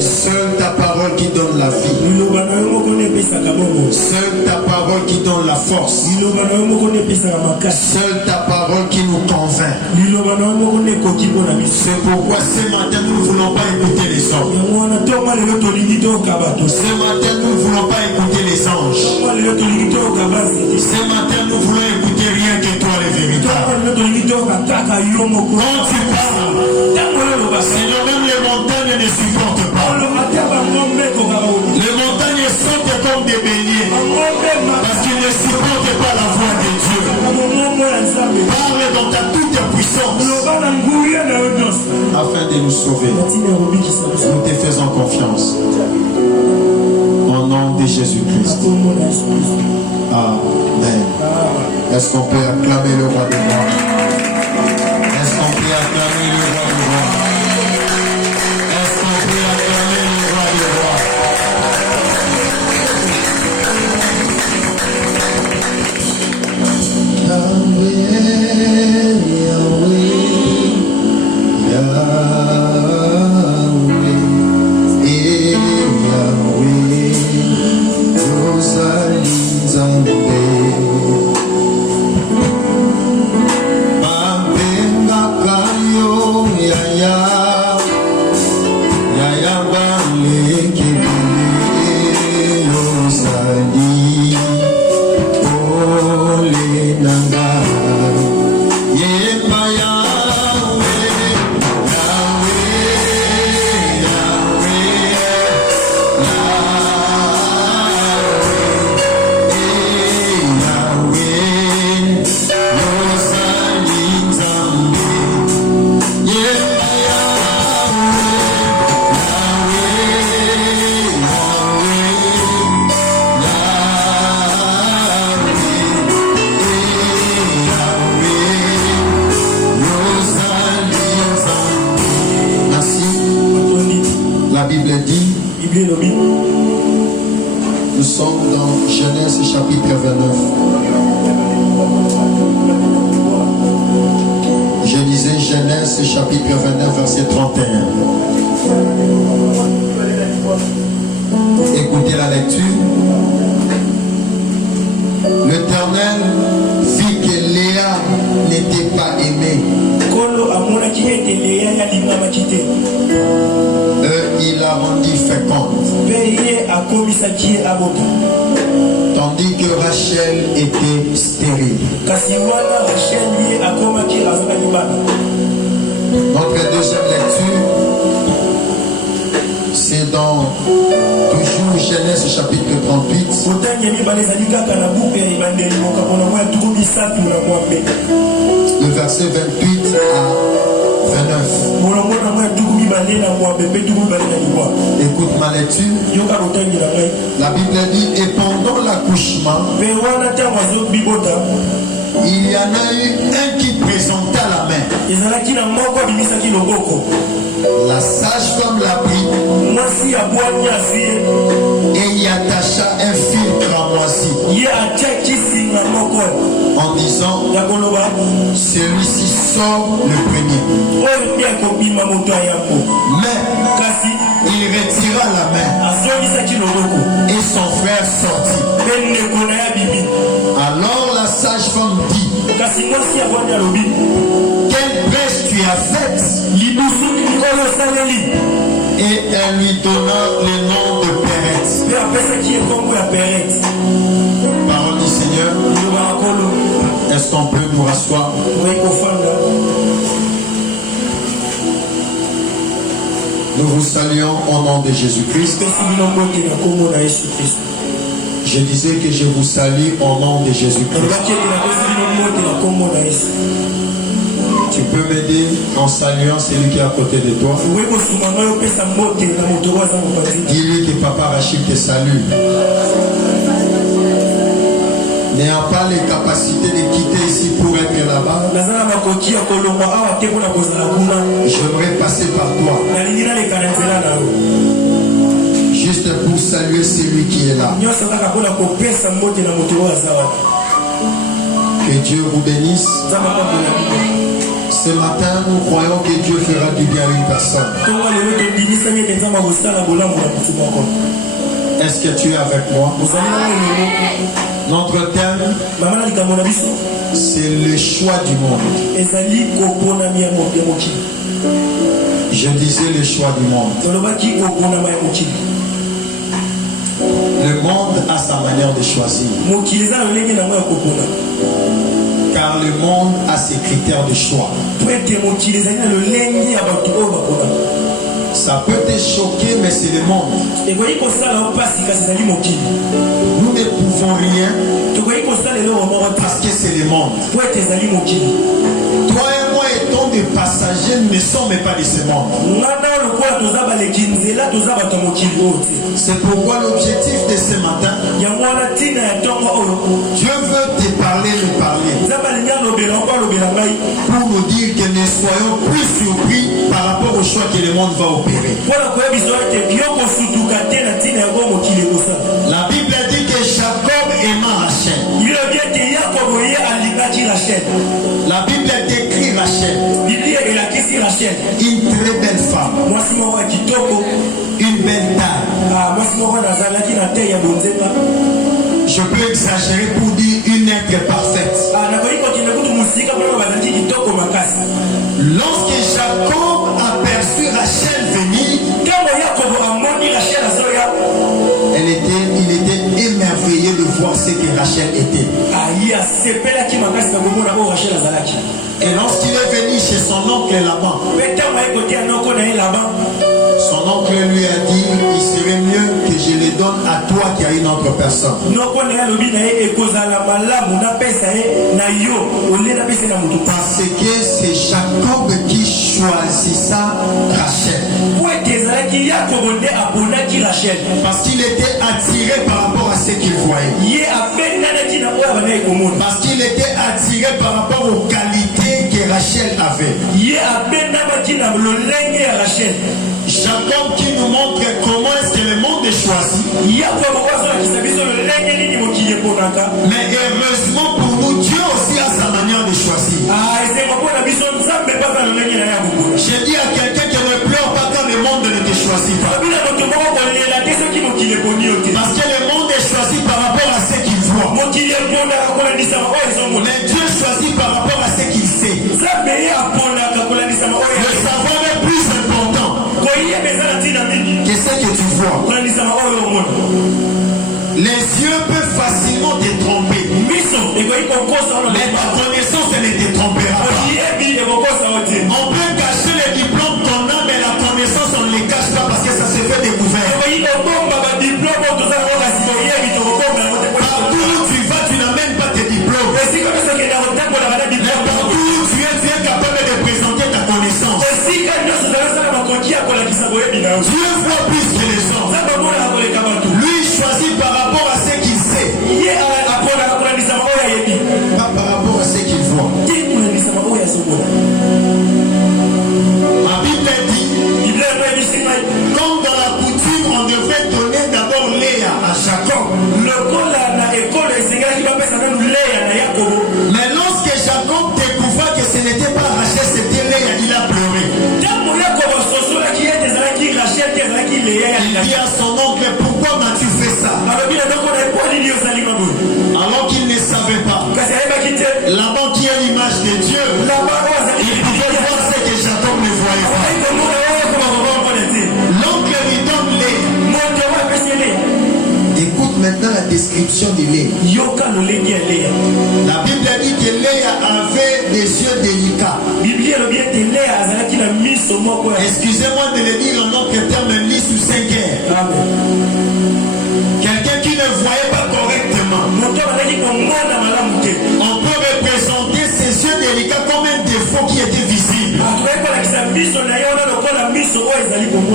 Seule ta parole qui donne la vie. Seule ta parole qui donne la force. Seule ta parole qui nous convainc. C'est pourquoi ce matin nous ne voulons pas écouter les hommes. Ce matin nous ne voulons pas écouter les anges. Ce matin nous voulons écouter rien que toi les véritables. Quand tu parles, Seigneur, même les montagnes ne supportent pas. Les montagnes sautent comme des béliers parce qu'ils ne supportent pas la voix de Dieu. Parle dans ta toute puissance afin de nous sauver. Nous te faisons confiance. Au nom de Jésus-Christ. Amen. Est-ce qu'on peut acclamer le roi des rois? Est-ce qu'on peut acclamer le roi des rois? Est-ce qu'on peut acclamer le roi des rois? Nous sommes dans Genèse chapitre 29. Je lisais Genèse chapitre 29 verset 31. Écoutez la lecture. L'Éternel vit que Léa n'était pas aimée. Il la rendit féconde. Tandis que Rachel était stérile. Notre deuxième lecture, c'est dans toujours Genèse chapitre 38. Le verset 28 à 29. Écoute ma lecture. La Bible dit, et pendant l'accouchement, il y en a eu un qui présenta la main. La sage-femme l'a pris et y attacha un fil cramoisi en disant, celui-ci sort le premier. Mais il retira la main et son frère sortit. Alors la sage-femme dit, quelle brèche tu as faite? Et elle lui donna le nom de Pérette. Parole du Seigneur. Est-ce qu'on peut nous rasseoir? Nous vous saluons au nom de Jésus-Christ. Je disais que je vous salue au nom de Jésus-Christ. Tu peux m'aider en saluant celui qui est à côté de toi. Dis-lui que Papa Rachid te salue. N'ayant pas les capacités de quitter ici pour être là-bas, j'aimerais passer par toi. Juste pour saluer celui qui est là. Que Dieu vous bénisse. Ce matin, nous croyons que Dieu fera du bien à une personne. Est-ce que tu es avec moi? Notre thème, c'est le choix du monde. Je disais le choix du monde. Le monde a sa manière de choisir. Car le monde a ses critères de choix. Ça peut te choquer, mais c'est le monde. Nous ne pouvons rien parce que c'est le monde. Toi et moi étant des passagers, nous ne sommes pas de ce monde. C'est pourquoi l'objectif de ce matin, Dieu veut te parler, me parler. Pour nous dire que nous soyons plus surpris par rapport au choix que le monde va opérer. La Bible dit que Jacob aima Rachel. La Bible décrit Rachel. Une très belle femme. Une belle taille. Je peux exagérer pour dire une être parfaite. Lorsque Jacob aperçut Rachel venir, il était émerveillé de voir ce que Rachel était. Et lorsqu'il est venu chez son oncle Laban, son oncle lui a dit, il serait mieux que je les donne à toi qu'à une autre personne. Parce que c'est Jacob qui choisissa Rachel. Parce qu'il était attiré par rapport à ce qu'il voyait. Parce qu'il était attiré par rapport aux qualités que Rachel avait. Jacob qui nous montre comment est-ce que le monde est choisi. Mais heureusement pour nous, Dieu aussi a sa manière de choisir. J'ai dit à quelqu'un qui ne pleure pas quand le monde ne te choisit pas. Parce que le monde est choisi par rapport à ce qu'il voit. Mais Dieu choisit par rapport à ce qu'il sait. Le savoir est plus important que ce que tu vois. Les yeux peuvent facilement te tromper. Mais ta connaissance ne te trompera pas. On peut cacher les diplômes ton âme, mais la connaissance on ne les cache pas parce que ça se fait découvert. Partout où tu vas, tu n'amènes pas tes diplômes. Partout où tu es capable de présenter ta connaissance. Dieu voit plus que les gens. Lui choisit par rapport à ce qu'il sait. Pas par rapport à ce qu'il voit. Ma Bible dit, comme dans la coutume, on devrait donner d'abord Léa à Jacob. Mais lorsque Jacob découvra que ce n'était pas Rachel, c'était Léa, il a pleuré. Il dit à son oncle, pourquoi m'as-tu fait ça? Alors qu'il ne savait pas. Laban qui est l'image de Dieu, il pouvait voir ce que Jacob ne voyait pas. L'oncle lui donne Léa. Écoute maintenant la description de Léa. La Bible dit que Léa avait des yeux délicats. Excusez-moi de le dire en autre terme, lisse ou 5 heures. Quelqu'un qui ne voyait pas correctement. On peut représenter ces yeux délicats comme un défaut qui était visible.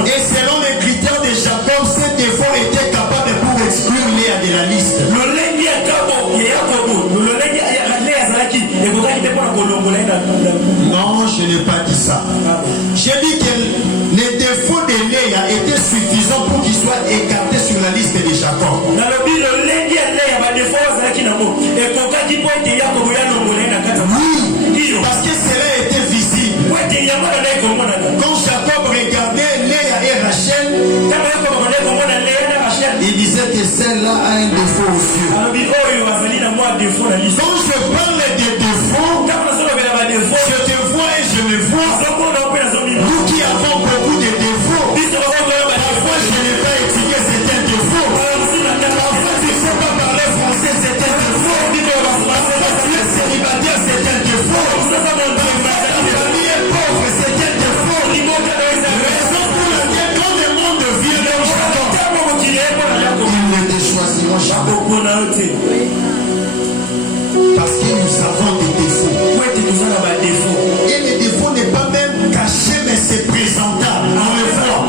Et selon les critères de Jacob, ces défauts étaient capables pour exclure Léa de la liste. Non, je n'ai pas dit ça. J'ai dit que les défauts de Léa étaient suffisants pour qu'ils soient écartés sur la liste de Jacob. Oui, parce que cela était visible. disait que celle-là a un défaut aux yeux. Quand je parle des défauts, je te vois et je me vois. Nous qui avons beaucoup de défauts, parfois je n'ai pas étudié certains défauts. Parfois tu ne sais pas parler français, c'est un défaut. Parfois tu es célibataire, c'est un défaut. Parfois ta famille est pauvre, c'est un défaut. Raison pour laquelle quand le monde vient dans Jacob, ils ne te choisiront jamais. Parce que nous avons des défauts. Et les défauts n'est pas même caché, mais c'est présentable. On le voit.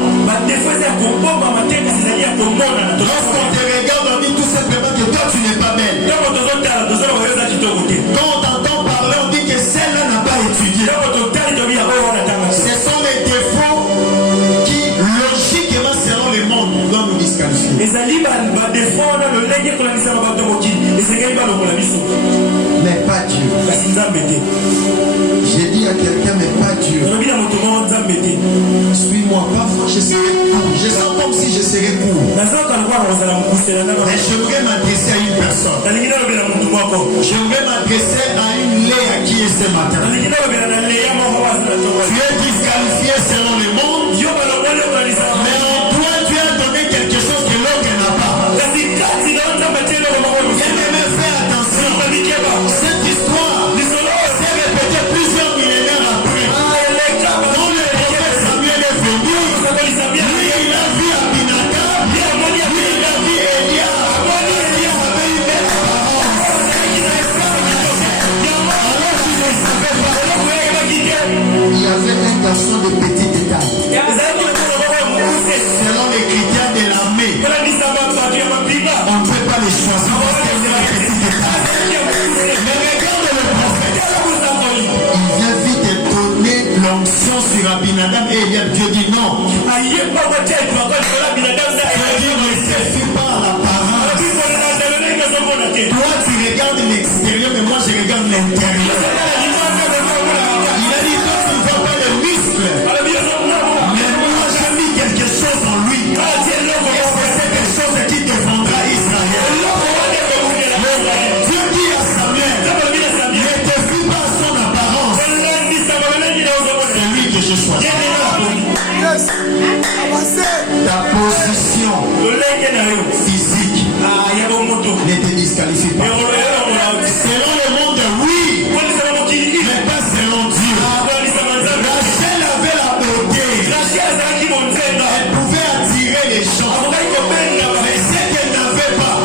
Lorsqu'on te regarde, on dit tout simplement que toi tu n'es pas belle. Quand on t'entend parler, on dit que celle-là n'a pas étudié. Ce sont les défauts qui, logiquement, selon le monde, doivent nous disqualifier. Mais pas Dieu. J'ai dit à quelqu'un, mais pas Dieu. Suis-moi, parfois je serai court. Je sens comme si je serais court. Mais j'aimerais m'adresser à une personne. J'aimerais m'adresser à une Léa qui est ce matin. Tu es disqualifié selon le monde. Mais en toi, tu as donné quelque chose que l'autre n'a pas. Bien-aimé, fais attention. Cette histoire s'est répétée plusieurs millénaires après. Quand le prophète Samuel est venu, lui il a vu Abinadab, lui il a vu Elia. Elia avait une belle apparence. Alors tu ne savais pas. Il y avait un garçon de petite taille. Selon les critères de l'armée, on ne peut pas les choisir parce qu'elles sont de petite taille. Mais regarde le prophète. Il vient vite donner l'onction sur Abinadab et Eliab. Dieu dit non. Dieu dit ne suffit pas à l'apparence. Toi tu regardes l'extérieur, mais moi je regarde l'intérieur. Il a dit toi tu ne vois pas le muscle. Mais moi j'ai mis quelque chose en lui. Et c'est quelque chose qui défendra Israël. Dieu dit à Samuel, ne te fie pas à son apparence. C'est lui que je choisis. Ta position physique ne te disqualifie pas. Selon le monde, oui, mais pas selon Dieu. Rachel avait la beauté. Elle pouvait attirer les gens. Mais ce qu'elle n'avait pas,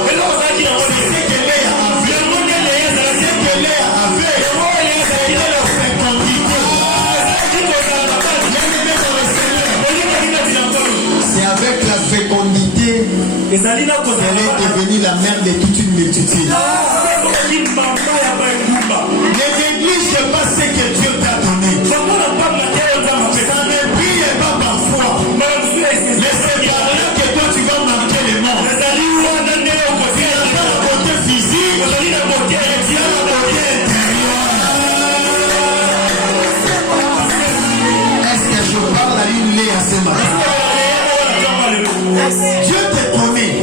c'est ce que Léa avait. Ce que Léa avait, c'était leur fécondité. C'est avec la fécondité qu'elle est devenue la mère de toute une multitude. Ne néglige pas ce que Dieu t'a donné. Ça ne brille pas parfois. Mais c'est par là que toi tu vas marquer les morts. Tu n'as pas la beauté physique, mais tu as la beauté intérieure. Est-ce que je parle à une Léa ce matin? Dieu te connaît.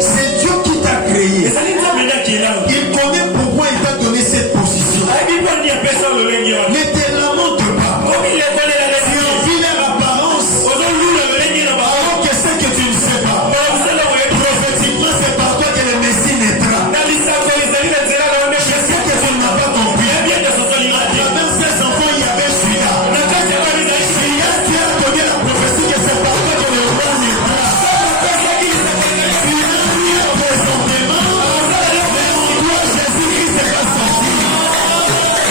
C'est Dieu qui t'a créé. Il connaît pourquoi il t'a donné cette position. Ne te lamente pas. Tu envies leur apparence alors que c'est que tu ne sais pas. Prophétiquement, c'est par toi que le Messie naîtra. Je sais que tu n'as pas compris. À travers ces enfants, il y avait Judas. Judas, tu as donné la prophétie que c'est par toi que le roi naîtra. Tu as vu présentement, mais en toi, Jésus-Christ n'est pas sorti.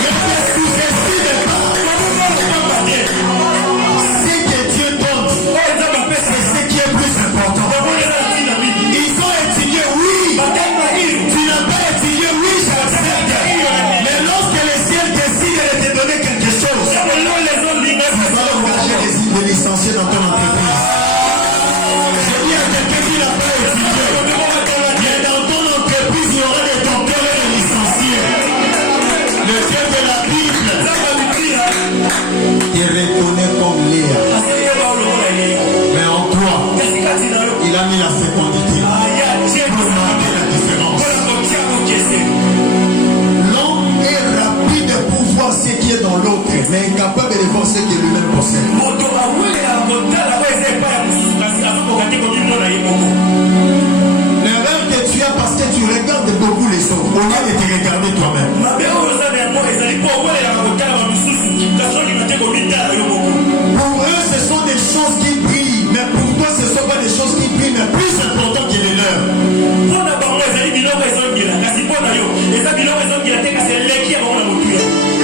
Ne te sous-estime pas. Ce que Dieu donne, c'est ce qui est plus important. Ils ont étudié, oui. Tu n'as pas étudié, oui, j'accepte. Mais lorsque le ciel décide de te donner quelque chose, tu vas engager des licenciés dans ton entreprise. Je dis à quelqu'un qui n'a pas étudié, mais dans ton entreprise, il y aura des docteurs et des licenciés. Le Dieu de la Bible te reconnaît comme Léa. Mais en toi, il a mis la fécondité. mais incapable de voir ce que lui-même possède. L'erreur que tu as parce que tu regardes beaucoup les autres au lieu de te regarder toi-même. Pour eux, ce sont des choses qui brillent, mais pour toi, ce ne sont pas des choses qui brillent, mais plus important que les leurs.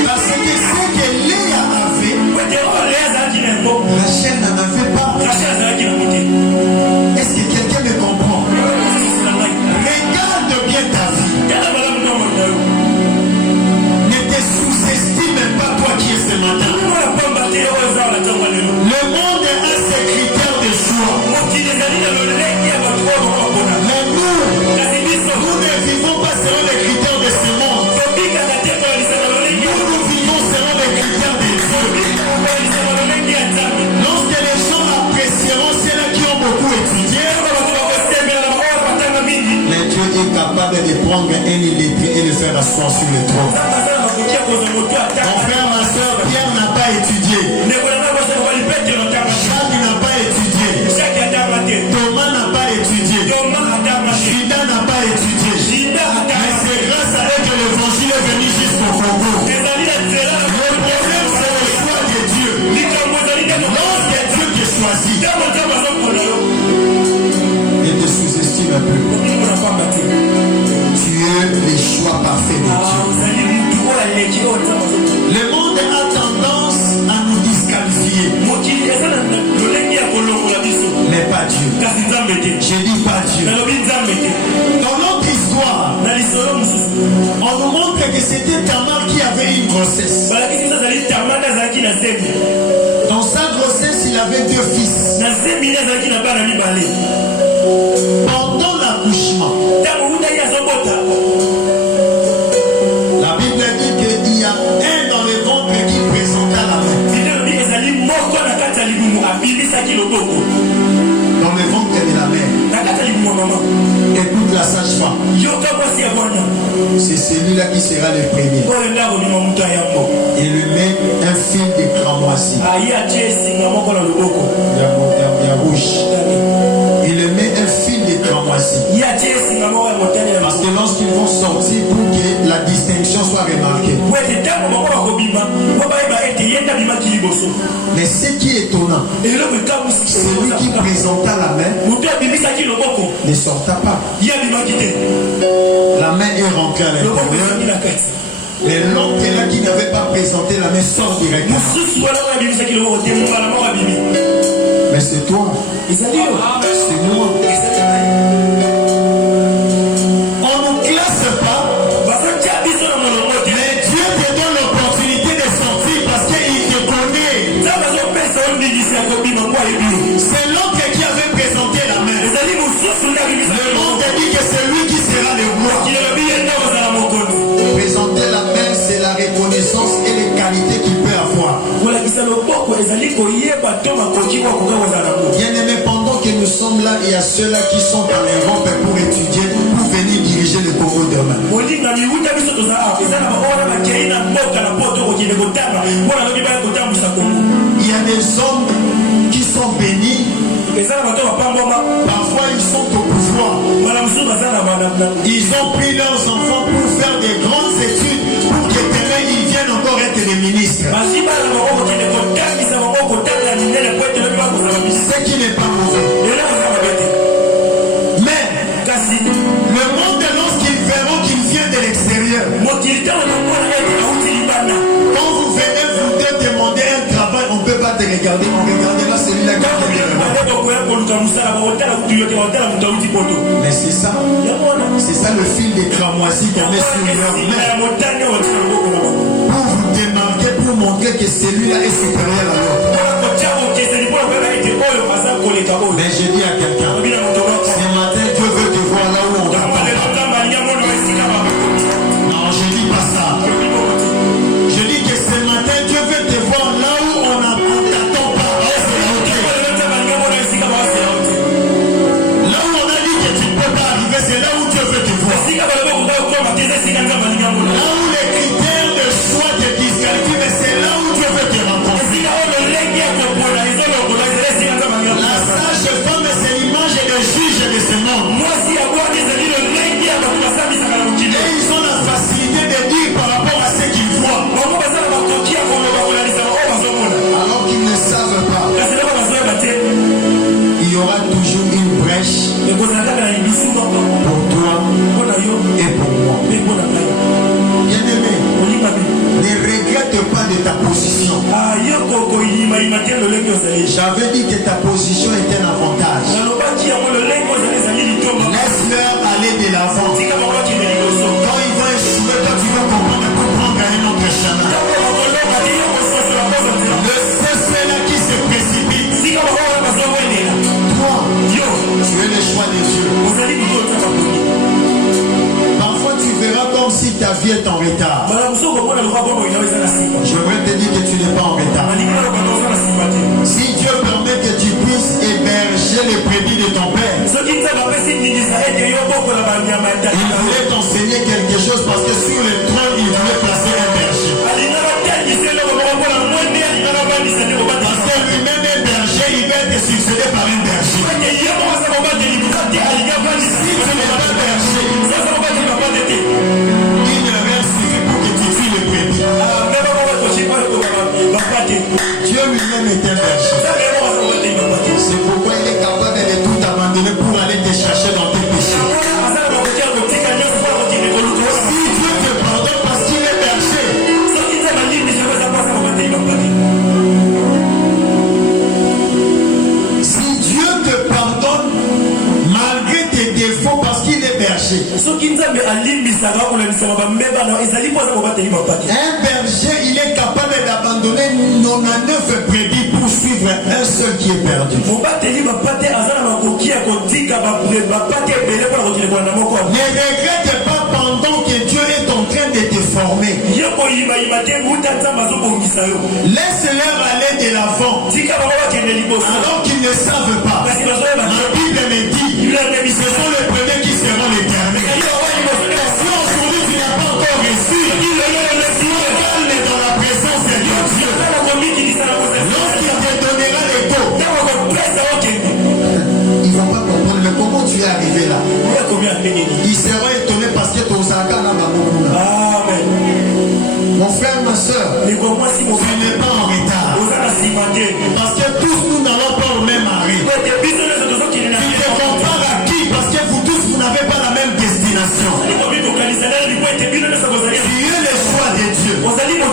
Parce que ce que Léa avait, Rachel n'en avait pas. Est-ce que quelqu'un me comprend? Regarde bien ta vie. Ne te sous-estime pas toi qui es ce matin. Le monde a ses critères de choix. Mais nous ne vivons pas selon les critères de ce monde. Nous vivons selon les critères de Dieu. Lorsque les gens apprécieront ceux-là qui ont beaucoup étudié, mais Dieu est capable de prendre un illettré et le faire asseoir sur le trône. Mon frère, ma soeur, Pierre n'a pas étudié. Jacques n'a pas étudié. Thomas n'a pas étudié. Judas n'a pas étudié. Mais c'est grâce à eux que l'évangile est venu jusqu'au Congo. Le problème, c'est le choix de Dieu. Lorsque Dieu te choisit, ne te sous-estime un peu. Tu es le choix parfait de Dieu. Le monde a tendance à nous disqualifier. Mais pas Dieu. J'ai dit pas Dieu. Dans notre histoire, on nous montre que c'était Tamar qui avait une grossesse. Dans sa grossesse, il avait 2 fils. Pendant l'accouchement, la Bible dit qu'il y a un dans le ventre qui présenta la main. Dans le ventre de la mère. Écoute la sage-femme. C'est celui-là qui sera le premier. Il lui met un fil de cramoisi. Il y a rouge. Il lui met un fil de cramoisi. Parce que lorsqu'ils vont sortir, pour que la distinction soit remarquée. Mais ce qui est étonnant, celui qui présenta la main ne sorta pas. La main est rentrée à l'intérieur. Mais l'autre là qui n'avait pas présenté la main sort directement. Mais c'est toi. C'est moi. On ne nous classe pas. Mais Dieu te donne l'opportunité de sortir parce qu'il te connaît. C'est l'autre qui avait présenté la main. Le monde dit que c'est lui qui sera le roi. Présenter la main, c'est la reconnaissance et les qualités qu'il peut avoir. Bien aimé, pendant que nous sommes là, il y a ceux-là qui sont dans l'Europe pour étudier, pour venir diriger le Congo demain. Il y a des hommes qui sont bénis. Parfois ils sont au pouvoir. Ils ont pris leurs enfants pour faire des grandes études pour que demain ils viennent encore être des ministres. Ce qui n'est pas mauvais. Mais le monde, lorsqu'ils verront qu'il vient de l'extérieur, quand vous venez vous demander un travail, on ne peut pas te regarder. On regardera celui-là qui est mais c'est ça. C'est ça le fil des cramoisis qu'on met sur leur main. Pour vous démarquer, pour montrer que celui-là est supérieur à l'autre. Mais je dis à quelqu'un, ce matin, Dieu veut te voir là où on va. Non, je dis pas ça. Je dis que ce matin, Dieu veut te voir là où on t'attend pas. Là où on a dit que tu ne peux pas arriver, c'est là où Dieu veut te voir. Là où les critères de choix te disqualifient, mais c'est là où Dieu veut te toujours une brèche pour toi et pour moi. Bien-aimé, ne regrette pas de ta position. J'avais dit que ta position était un avantage. Laisse-leur aller de l'avant. Quand ils vont échouer, toi tu vas comprendre pour prendre un autre chemin. Le cela qui se précipite. Toi, tu es le choix de Dieu. Parfois tu verras comme si ta vie est en retard. J'aimerais te dire que tu n'es pas en retard. Si Dieu permet que tu puisses héberger les brebis de ton père, il voulait t'enseigner quelque chose parce que sur le trône il voulait placer un berger. Parce que lui-même est berger, il va être succédé par un berger. Si tu n'es pas berger, une erreur suffit pour que tu tues les brebis. Dieu lui-même est un berger. C'est pourquoi il est capable de tout abandonner pour aller te chercher dans tes péchés. Si Dieu te pardonne parce qu'il est berger, si Dieu te pardonne malgré tes défauts parce qu'il est berger, un berger il est capable d'abandonner 99 brebis pour suivre un seul qui est perdu. Ne regrette pas pendant que Dieu est en train de te former. Laisse-leur aller de l'avant alors qu'ils ne savent pas. La Bible me dit ce sont les premiers qui seront les derniers. Si aujourd'hui tu n'as pas encore reçu, calme dans la présence de Dieu. Lorsqu'il te donnera les dos, ils ne vont pas comprendre. Mais comment tu es arrivé là? Ils seront étonnés parce que ton zaga n'a pas beaucoup. Mon frère, ma soeur, tu n'es pas en retard. Parce que tous nous n'allons pas au même arrêt. Tu te compares à qui? Parce que vous tous, vous n'avez pas la même destination. Tu es le choix de Dieu. Même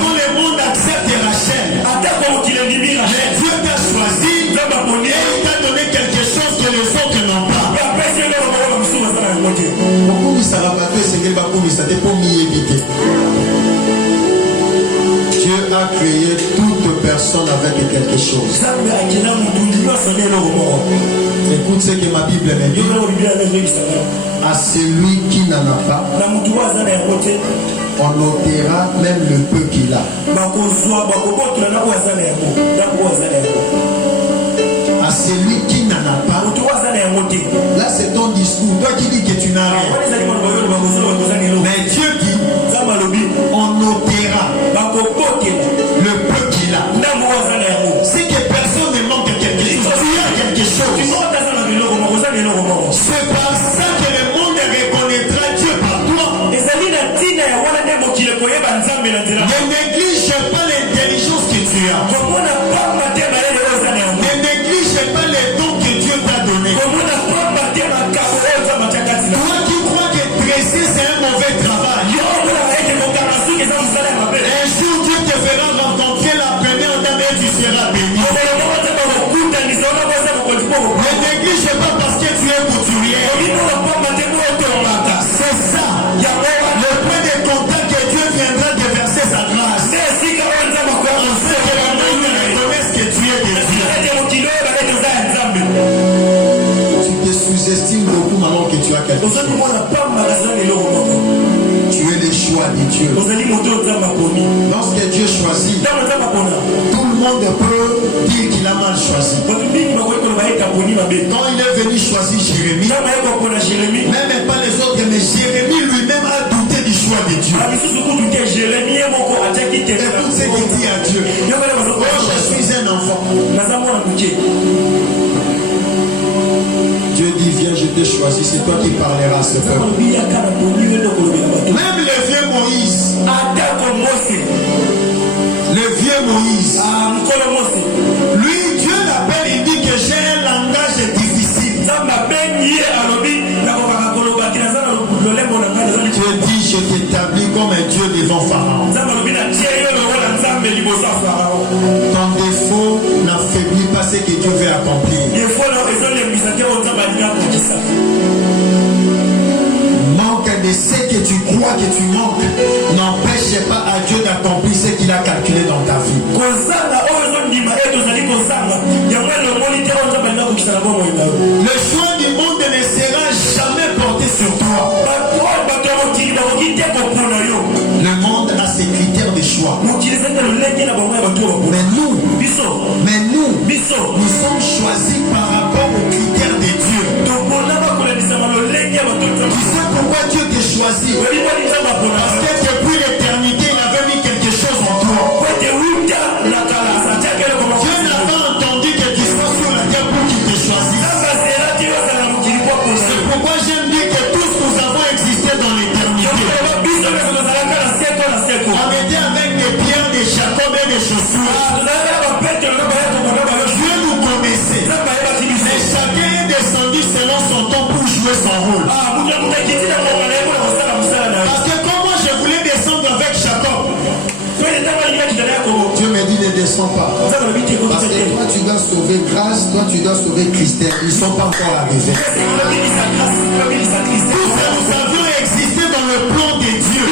quand le monde accepte Rachel, mais Dieu t'a choisi et il t'a donné quelque chose que les autres n'ont pas. Dieu a créé toute personne avec quelque chose. Écoute ce que ma Bible me dit. À celui qui n'en a pas, on ôtera même le peu qu'il a. À celui qui n'en a pas, là c'est ton discours. Toi qui dis que tu n'as rien. Mais Dieu dit, on ôtera le peu qu'il a. C'est que personne ne manque quelque chose. Tu as quelque chose. C'est par ça que le monde reconnaîtra Dieu par toi. Ne néglige pas l'intelligence que tu as. Ne néglige pas les dons que Dieu t'a donnés. Toi qui crois que dresser c'est un mauvais travail. Un jour Dieu te fera rencontrer la première dame et tu seras béni. Ne néglige pas parce que tu es couturier. C'est ça. Le point de contact que Dieu viendra de verser sa grâce. On sait que la main ne reconnaisse que tu es de Dieu. Tu te sous-estimes beaucoup maintenant que tu as quelque chose. Tu es le choix de Dieu. Lorsque Dieu choisit, tout le monde peut dire qu'il a mal choisi. Quand il est venu choisir Jérémie, même pas les autres, mais Jérémie lui-même a douté du choix de Dieu. Écoute ce qu'il dit à Dieu. Oh, je suis un enfant. Dieu dit, viens, je t'ai choisi, c'est toi qui parleras à ce peuple. Même le vieux Moïse, lui, Dieu l'appelle, il dit que j'ai un langage Manque de ce que tu crois que tu manques n'empêche pas à Dieu d'accomplir ce qu'il a calculé dans ta vie. Le choix du monde ne sera jamais porté sur toi. Le monde a ses critères de choix. Mais nous sommes choisis par rapport aux critères de Dieu. Tu sais pourquoi Dieu t'a choisi? Parce que depuis l'éternité, il avait mis quelque chose en toi. Dieu n'a pas entendu que tu sois sur la terre pour qu'il te choisisse. C'est pourquoi j'aime dire que tous nous avons existé dans l'éternité. On était avec des pierres, des Jacob et des chaussures. Dieu nous connaissait. Et chacun est descendu selon son temps pour jouer son rôle. Parce que comme moi je voulais descendre avec Jacob, Dieu me dit ne descends pas. Parce que toi tu dois sauver Grâce, toi tu dois sauver Christelle. Ils ne sont pas encore arrivés. Tous nous avions existé dans le plan de Dieu.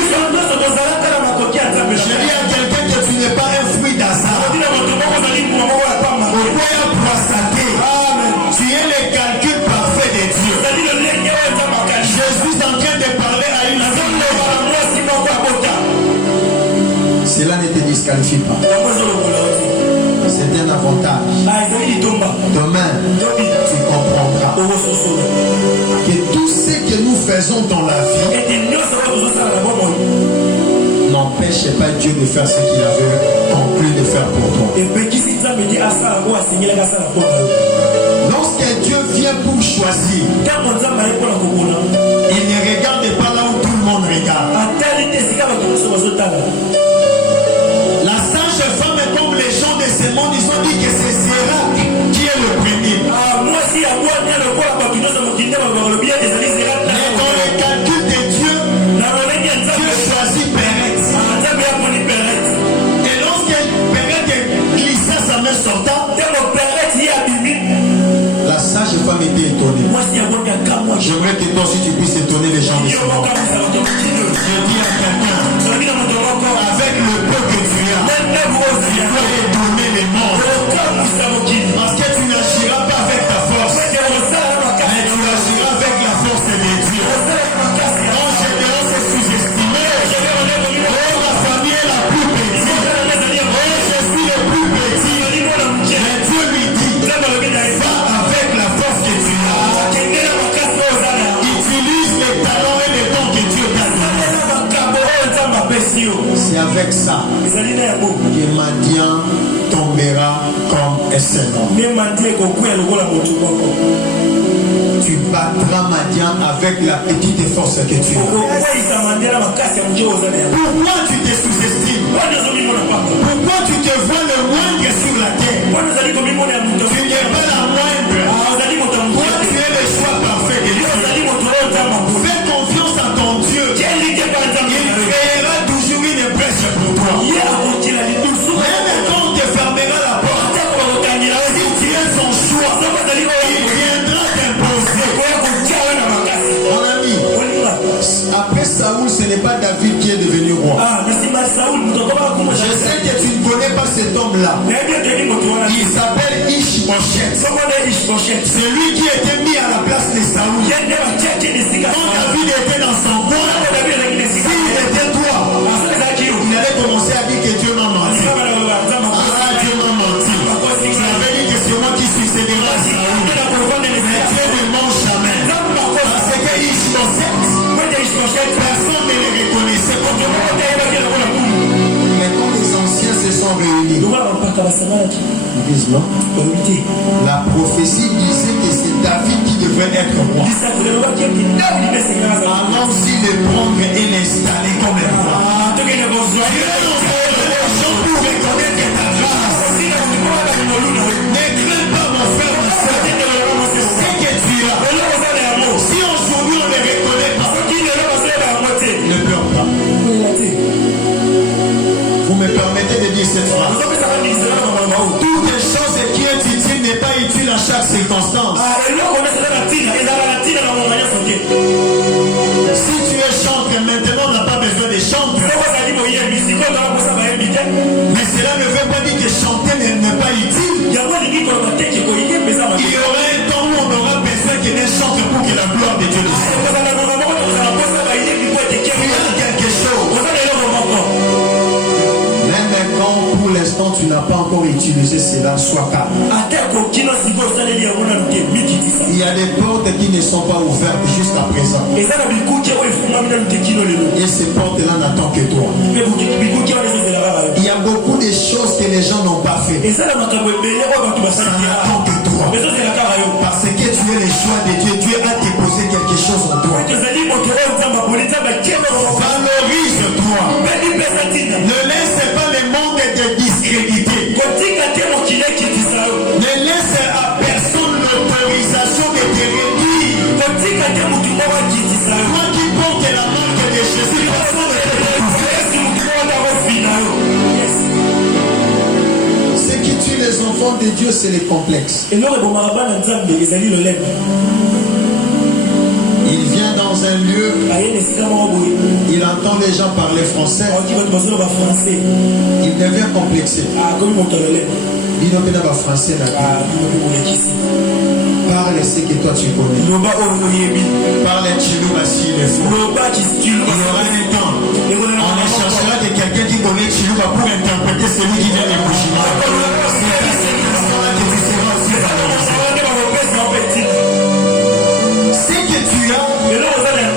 Je dis à quelqu'un que tu n'es pas un fruit d'hasard. Tu es le calcul parfait de Dieu. Je suis en train de parler à une femme. Cela ne te disqualifie pas. C'est un avantage. Demain, tu comprendras que tout ce que nous faisons dans la vie n'empêche pas Dieu de faire ce qu'il avait conclu de faire pour toi. Lorsque Dieu vient pour choisir, il ne regarde pas là où tout le monde regarde. La sage femme, comme les gens de ce monde, ils ont dit que c'est Sirach qui est le premier. Mais dans le calcul de Dieu, Dieu choisit Péret. Et lorsque Péret glissa sa main sortant, la sage femme était étonnée. J'aimerais que toi aussi tu puisses étonner les gens de ce monde. Je dis à quelqu'un, avec le peu que tu as, tu dois étonner les mondes. Parce que tu n'agiras pas avec ta force, mais tu agiras avec la force de Dieu. En général, c'est sous-estimé. Oh, ma famille est la plus petite. Oh, je suis le plus petit. Mais Dieu lui dit, va avec la force que tu as. Utilise les talents et les dons que Dieu t'a donné. C'est avec ça que Madian tombera comme un seul homme. Tu battras Madian avec la petite force que tu as. Pourquoi tu te sous-estimes? Pourquoi tu te vois le moindre sur la terre? Tu n'es pas la moindre. Toi, tu es le choix parfait de Dieu. Fais confiance à ton Dieu. Il créera toujours une brèche pour toi. Même quand on te fermera la porte, si tu es son choix, il viendra t'imposer. Mon ami, après Saoul, ce n'est pas David qui est devenu roi. Je sais que tu ne connais pas cet homme-là. Il s'appelle Ishbosheth. C'est lui qui était mis à la place de Saoul. Quand David était dans son coin, s'il était toi, il allait commencer à dire que Dieu m'a menti. Ah, Dieu m'a menti. Tu avais dit que c'est moi qui succédera à Saoul. Mais Dieu ne ment jamais. Parce que Ishbosheth, personne ne le reconnaissait. Mais quand les anciens se sont réunis, ils disent non. La prophétie disait que c'est David qui devrait être roi. Allons-y le prendre et l'installer comme un roi. Dieu nous fait les gens pour reconnaître ta grâce. Ne crains pas mon frère, ma soeur. C'est que tu as. Si aujourd'hui on ne reconnaît pas, ne pleure pas. Vous me permettez de dire cette phrase. Toutes les choses qui est utile n'est pas utile à chaque circonstance. Si tu es chanteur, maintenant on n'a pas besoin de chanter. Mais cela ne veut pas dire que chanter n'est pas utile. Il y aura un temps où on aura besoin que des chanteur pour que la gloire de Dieu descende. Pour l'instant, tu n'as pas encore utilisé cela, sois calme. Il y a des portes qui ne sont pas ouvertes jusqu'à présent. Et ces portes-là n'attendent que toi. Il y a beaucoup de choses que les gens n'ont pas fait. Ça n'attend que toi. Parce que tu es le choix de Dieu. Dieu a déposé quelque chose en toi. Valorise-toi. Ne laisse pas le monde te discréditer. Ne laisse à personne l'autorisation de te réduire. Toi qui portes la marque de Jésus, ce qui tue les enfants de Dieu, c'est les complexes. Il vient dans un lieu, il entend les gens parler français, il devient complexé. Il n'a pas français là. Parle ce que toi tu connais. Parle Chiluba s'il est faux. Il y aura un temps, on cherchera de quelqu'un qui connaît Chiluba pour interpréter celui qui vient de Kushima. C'est à cette personne-là que tu seras aussi valorisé. Ce que tu as,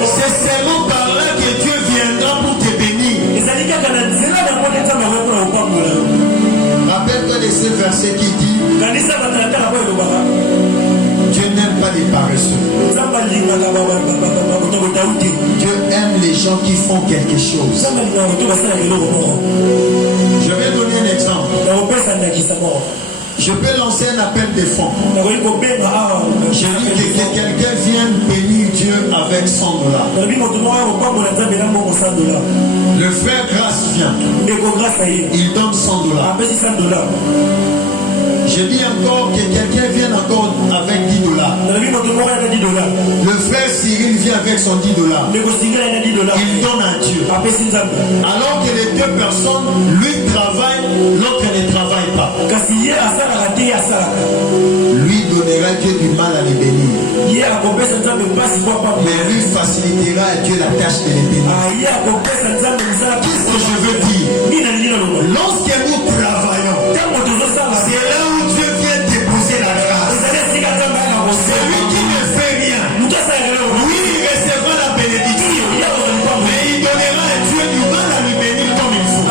c'est seulement par là que Dieu viendra pour te bénir. Rappelle-toi de ce verset qui dit Dieu n'aime pas les paresseux. Dieu aime les gens qui font quelque chose. Je vais donner un exemple. Je peux lancer un appel de fonds. Je dis que quelqu'un vienne bénir Dieu avec $100. Le frère Grâce vient. Il donne $100. Je dis encore que quelqu'un vienne encore avec $10. Le frère Cyril vient avec son $10. Il donne à Dieu. Alors que les deux personnes, lui travaille, l'autre ne travaille pas. Lui donnera Dieu du mal à les bénir. Mais lui facilitera à Dieu la tâche de les bénir. Qu'est-ce que je veux dire? Lorsque nous travaillons, c'est là où Dieu vient déposer la grâce. Celui qui ne fait rien, oui, il recevra la bénédiction. Mais il donnera à Dieu du mal à lui bénir comme il faut.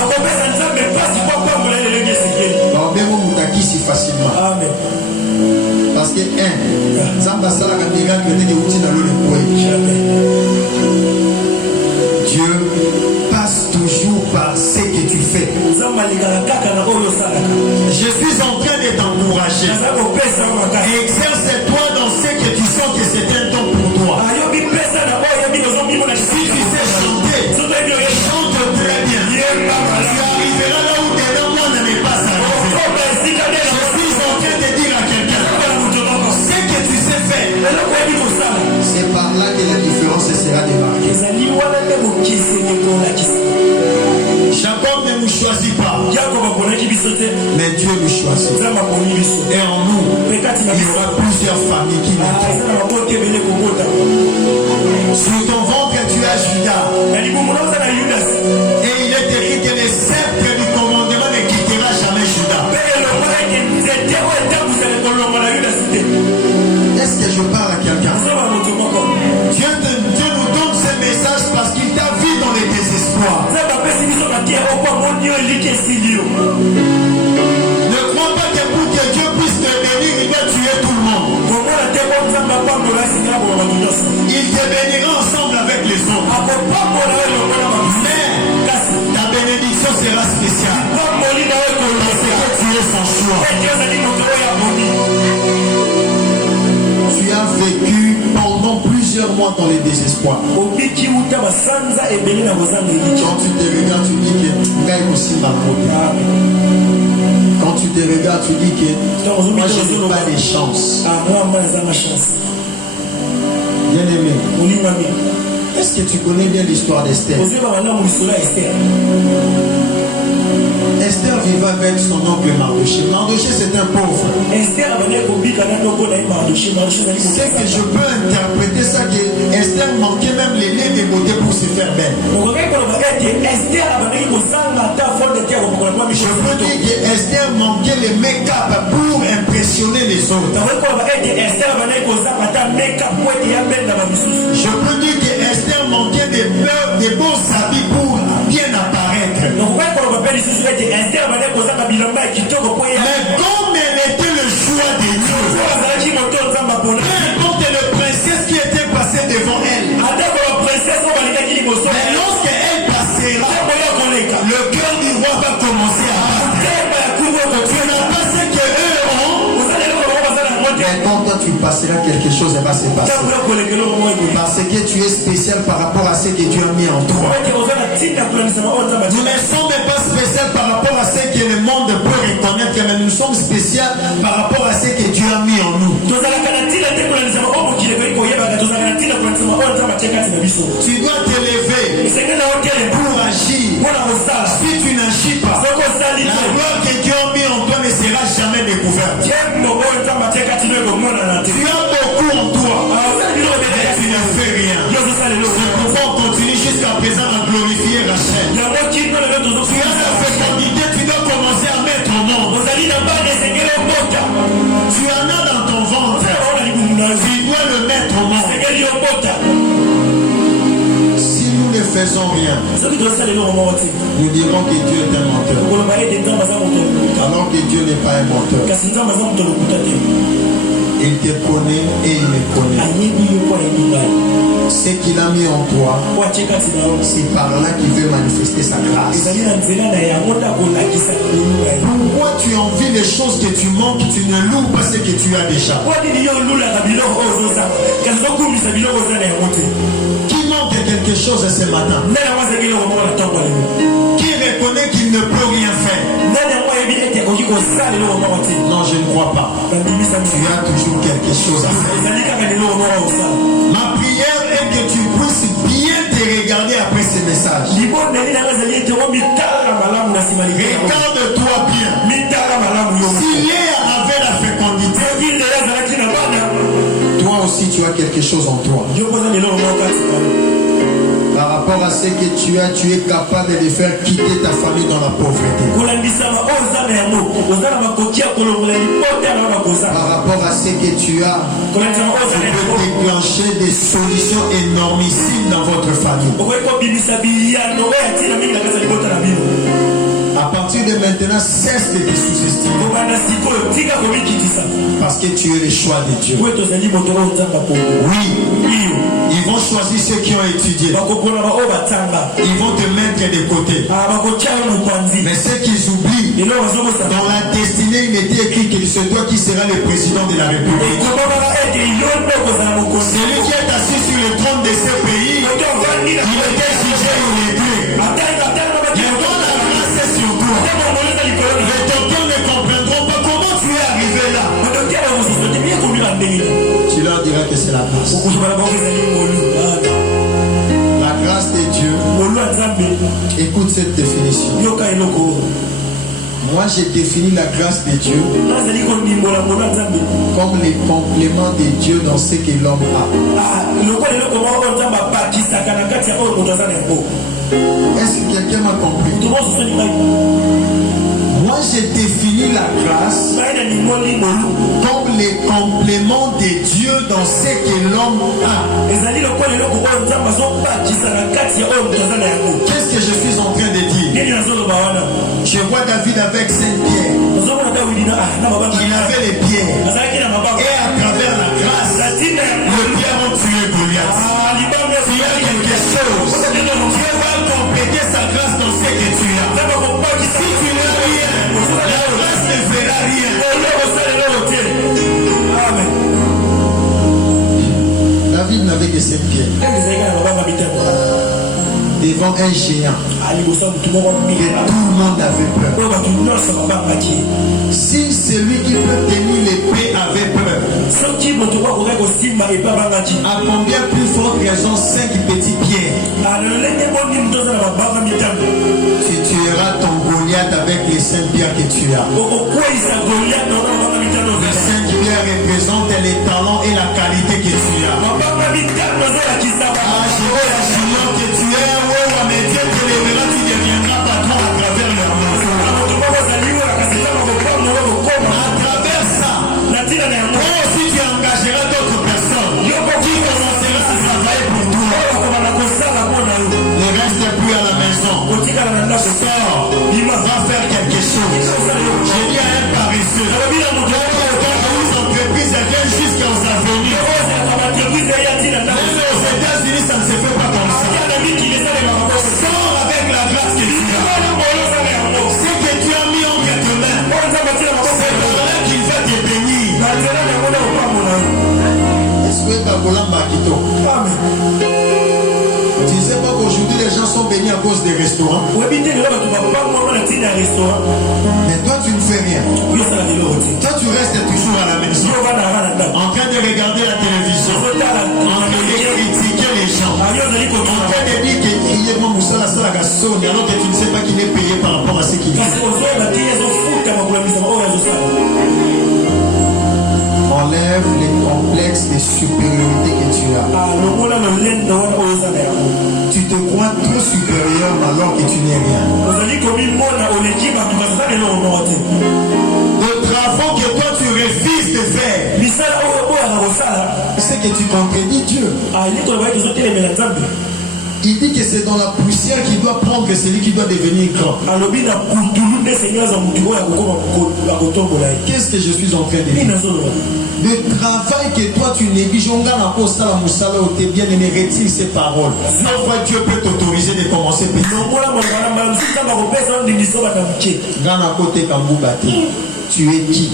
Si facilement. Amen. Parce que Dieu passe toujours par ce que tu fais. Je suis en train de t'encourager. Exerce-toi dans ce que tu sens que c'est un don pour toi. Si tu sais chanter, chante très bien. Tu arriveras là où tes demandes n'est pas arrivé. Je suis en train de dire à quelqu'un, ce que tu sais faire, c'est par là que la différence sera démarquée. Jacob ne nous choisit pas, mais Dieu nous choisit. Et en nous, il y aura plusieurs familles qui naîtront. Sur ton ventre, tu as Judas. Et il est écrit que le sceptre du commandement ne quittera jamais Judas. Est-ce que je parle à quelqu'un? Dieu nous donne ce message parce qu'il t'a vu dans les désespoirs. Ne crois pas que pour que Dieu puisse te bénir, il doit tuer tout le monde. Il te bénira ensemble avec les autres. Mais ta bénédiction sera spéciale. Parce que tu es son choix. Tu as vécu pendant plusieurs mois dans les désespoirs. Quand tu te regardes, tu dis que quand tu te regardes, tu dis que moi je n'ai pas de chance. Bien aimé, Est-ce que tu connais bien l'histoire d'Esther? Esther vivait avec son oncle Mardoché. Mardoché, c'est un pauvre. C'est que je peux interpréter ça que Esther manquait même les laits de beauté pour se faire belle. Je peux dire que Esther manquait les make-up pour impressionner les autres. Je peux dire que Esther manquait des beaux habits pour bien apparaître. Mais comme elle était le choix de Dieu, peu importe le princesse qui était passée devant elle, mais lorsqu'elle passera, le cœur du roi va commencer à battre. Tu n'as pas ce qu'eux ont. Mais quand toi tu passeras, quelque chose va se passer. Parce que tu es spécial par rapport à ce que Dieu a mis en toi. Nous ne sommes pas spécial par rapport à ce que le monde peut reconnaître, mais nous sommes spécial par rapport à ce que Dieu a mis en nous. Tu dois t'élever pour agir. Si tu n'agis pas, la gloire que Dieu a mis en toi ne sera jamais découverte. Tu as beaucoup en toi, mais tu ne fais rien. C'est pourquoi on continue jusqu'à présent à glorifier Rachel. Tu as la fécondité, tu dois commencer à mettre au monde. Tu en as dans ton ventre, tu dois le mettre au monde. Si nous ne faisons rien, nous dirons que Dieu est un menteur, alors que Dieu n'est pas un menteur. Il te connaît et il me connaît. Ce qu'il a mis en toi, c'est par là qu'il veut manifester sa grâce. Pourquoi tu envies les choses que tu manques, tu ne loues pas ce que tu as déjà? Qui manque quelque chose ce matin? Qui reconnaît qu'il ne peut rien faire? Non, je ne crois pas. Tu as toujours quelque chose à faire. Ma prière est que tu puisses bien te regarder après ce message. Regarde-toi bien. Si Léa avait la fécondité, toi aussi tu as quelque chose en toi. Par rapport à ce que tu as, tu es capable de faire quitter ta famille dans la pauvreté. Par rapport à ce que tu as, tu peux déclencher des solutions énormissimes dans votre famille. À partir de maintenant, cesse de te sous-estimer. Parce que tu es le choix de Dieu. Oui, ils vont choisir ceux qui ont étudié. Ils vont te mettre de côté. Mais ce qu'ils oublient, dans la destinée, il était écrit que c'est toi qui seras le président de la République. Celui qui est assis sur le trône de ce pays, il était jugé ou réglé. Maintenant, la grâce est sur toi. Les docteurs ne comprendront pas comment tu es arrivé là. Tu leur diras que c'est la grâce. La grâce de Dieu. Écoute cette définition. Moi j'ai défini la grâce de Dieu comme les compléments de Dieu dans ce que l'homme a. Est-ce que quelqu'un m'a compris? Moi j'ai défini la grâce comme les compléments de Dieu dans ce que l'homme a. Qu'est-ce que je suis en train de dire? Je vois David avec 5 pierres. Il avait les pierres. Et à travers la grâce, les pierres ont tué Goliath. Tu as quelque chose. Dieu va compléter sa grâce dans ce que tu as. Si tu n'as rien, la grâce ne fera rien. Amen. David n'avait que 7 pierres. devant un géant. Et tout le monde avait peur. Si celui qui peut tenir l'épée avait peur, à combien plus forte raison 5 petits pierres? Tu tueras ton Goliath avec les 5 pierres que tu as. Les 5 pierres représentent les talents et la qualité que tu as. Que tu es un mais Dieu te lèvera, tu deviendras patron à travers leur main. À travers ça, si tu engageras d'autres personnes qui commenceront à travailler pour toi, ne reste plus à la maison. Sors, il va faire quelque chose. J'ai dit à un paresseux, les entreprises viennent jusqu'aux avenirs. Même aux États-Unis, ça ne se fait pas comme ça. Sors avec la grâce que tu as. Ce que tu as mis entre tes mains, c'est par là qu'il va te bénir. Est-ce que tu as volé Bakito? Tu ne sais pas qu'aujourd'hui les gens sont bénis à cause des restaurants. Mais toi tu ne fais rien. Toi tu restes toujours à la maison, en train de regarder la télévision, en train de critiquer les gens, en train de dire que Crier-moi Moussala Salagassoni alors que tu ne sais pas qu'il est payé par rapport à ce qu'il fait. Enlève les complexes de supériorité que tu as. Tu te crois trop supérieur alors que tu n'es rien. Le travail que toi tu refuses de faire, c'est que tu contredis Dieu. Il dit que c'est dans la poussière qu'il doit prendre que c'est lui qui doit devenir grand. Qu'est-ce que je suis en train de dire? Le travail que toi tu négliges, on gagne encore ça la moussala où t'es bien aimé, retire ces paroles. Parfois Dieu peut t'autoriser de commencer petit. Gagne à côté Kamboubati. Tu es qui?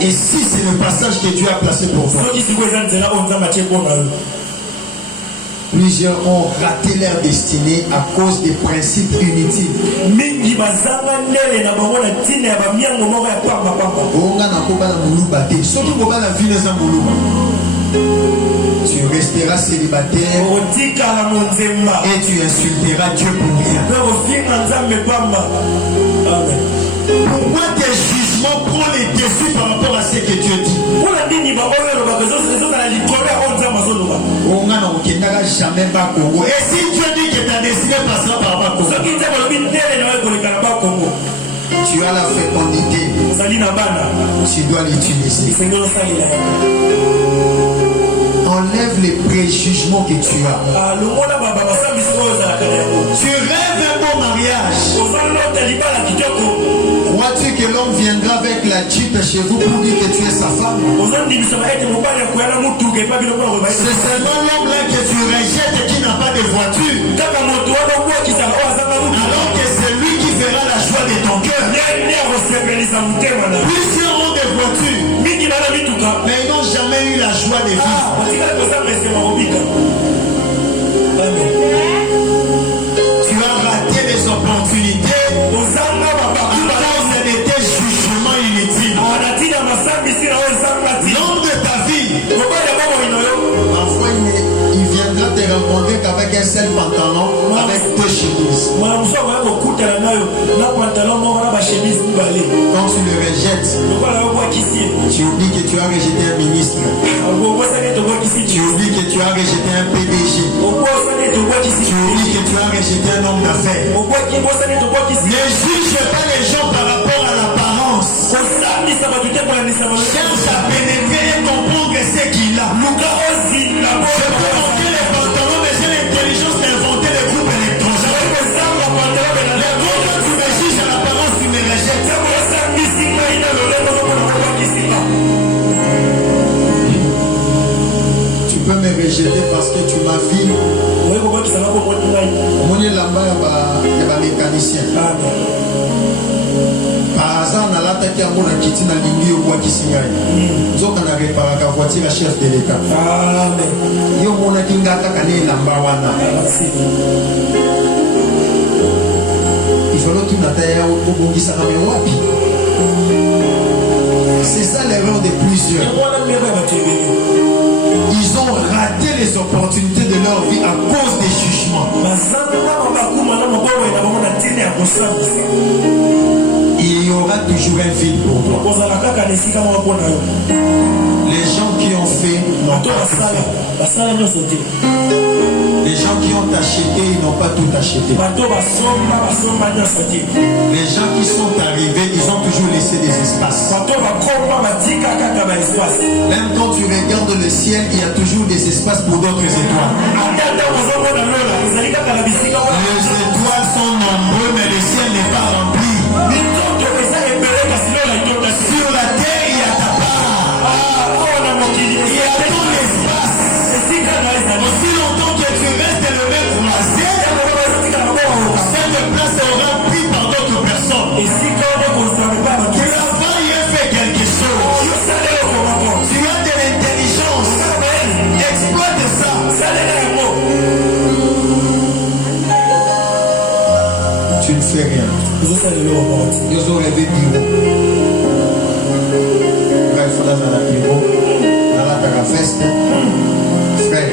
Et si c'est le passage que Dieu a placé pour toi, plusieurs ont raté leur destinée à cause des principes inutiles. Tu resteras célibataire et tu insulteras Dieu pour rien. Pourquoi tes jugements prennent les dessus par rapport à ce que Dieu dit? Et si Dieu dit que ta destinée passera par rapport à Congo, tu as la fécondité, tu dois l'utiliser. Enlève les préjugements que tu as. Tu rêves un beau mariage. Crois-tu que l'homme viendra avec la jeep chez vous pour dire que tu es sa femme? C'est seulement l'homme là que tu rejettes et qui n'a pas de voiture. Alors que c'est lui qui fera la joie de ton cœur. Plusieurs ont des voitures, mais ils n'ont jamais eu la joie de vivre. Tu as raté les opportunités à cause de tes jugements inutiles. L'homme de ta vie, parfois il viendra te rencontrer qu'avec un seul pantalon, avec deux chemises. Quand tu le rejettes, tu oublies que tu as rejeté un ministre. Tu oublies que tu as rejeté un PDG. Tu oublies que tu as rejeté un homme d'affaires. Ne juge pas les gens par rapport à l'apparence. Cherche à pénétrer et comprendre ce qu'il a. Je peux monter les pantalons, mais j'ai l'intelligence d'inventer les groupes électrogènes. Les groupes, quand tu me juges à l'apparence, tu me rejettes. Tu peux me rejeter parce que tu m'as vu. On est là-bas, il y a un mécanicien. Parce Azan a l'attaqué à mon akiti na lingi au bois qui signale. Zoka na réparé la voiture à chef de l'État. Amen. Yo mon akinga kakane lamba wana. Il faut tout nataya au bongi sa ramé wapi. C'est ça l'erreur de plusieurs. Ils ont raté les opportunités de leur vie à cause des jugements. Il y aura toujours un vide pour toi. Les gens qui ont fait n'ont pas tout fait. Les gens qui ont acheté, ils n'ont pas tout acheté. Les gens qui sont arrivés, ils ont toujours laissé des espaces. Même quand tu regardes le ciel, il y a toujours des espaces pour d'autres étoiles. Les étoiles sont nombreuses, mais le ciel n'est pas rempli. Sur la terre, il y a ta part. Il y a ton espace. Aussi longtemps que tu restes le même croisé, cette place sera prise par d'autres personnes. Travaille et fais quelque chose. Tu as de l'intelligence. Exploite ça. Tu ne fais rien. Ils ont rêvé bureau. Il faut dans la bureau. Dans la feste. Frère,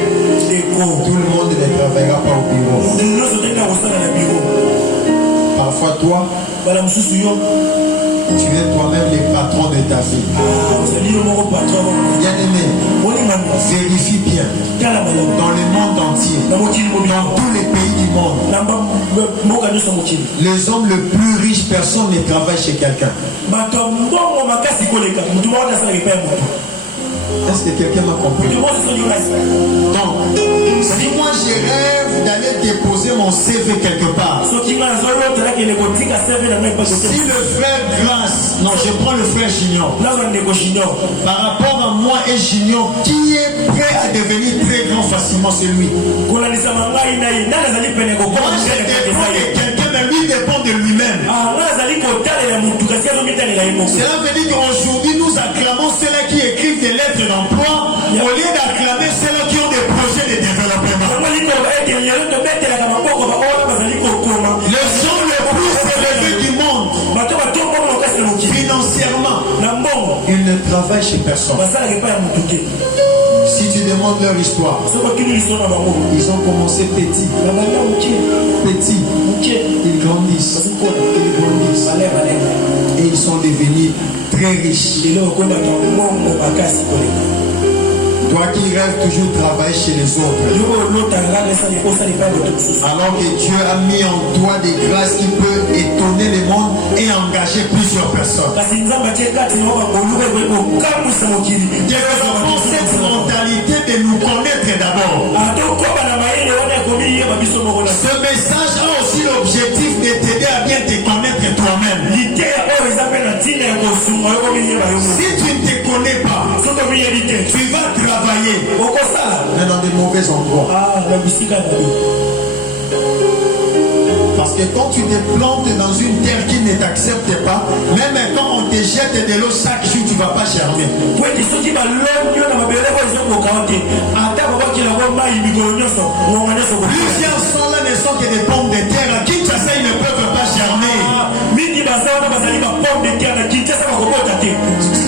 tout le monde ne travaillera pas au bureau. Parfois toi, tu es toi-même le patron de ta vie. Bien aimé, vérifie bien. Dans le monde entier, dans tous les pays du monde, les hommes les plus riches, personne ne travaille chez quelqu'un. Est-ce que quelqu'un m'a compris? Donc, si moi je rêve d'aller déposer mon CV quelque part, si le frère Grâce, non, je prends le frère Junior, par rapport à moi et Junior, qui est prêt à devenir très grand facilement, c'est lui. Moi je dépends de quelqu'un, mais lui dépend de lui-même. Cela veut dire qu'aujourd'hui nous acclamons ceux-là qui écrivent des lettres d'emploi au lieu d'acclamer ceux-là qui ont des projets de développement. Les gens les plus élevés du monde, financièrement, ils ne travaillent chez personne. Si tu demandes leur histoire, ils ont commencé petits. Ils grandissent. Et ils sont devenus très riches. Toi qui rêves toujours travailler chez les autres, alors que Dieu a mis en toi des grâces qui peuvent étonner le monde et engager plusieurs personnes. Développons cette mentalité de nous connaître d'abord. Ce message a aussi l'objectif de t'aider à bien te connaître toi-même. Si tu ne te connais pas, tu vas travailler, mais dans de mauvais endroits. Parce que quand tu te plantes dans une terre qui ne t'accepte pas, même quand on te jette de l'eau chaque jour, tu ne vas pas germer. Plusieurs sont là, ne sont que des pommes de terre. À Kinshasa, ils ne peuvent pas germer.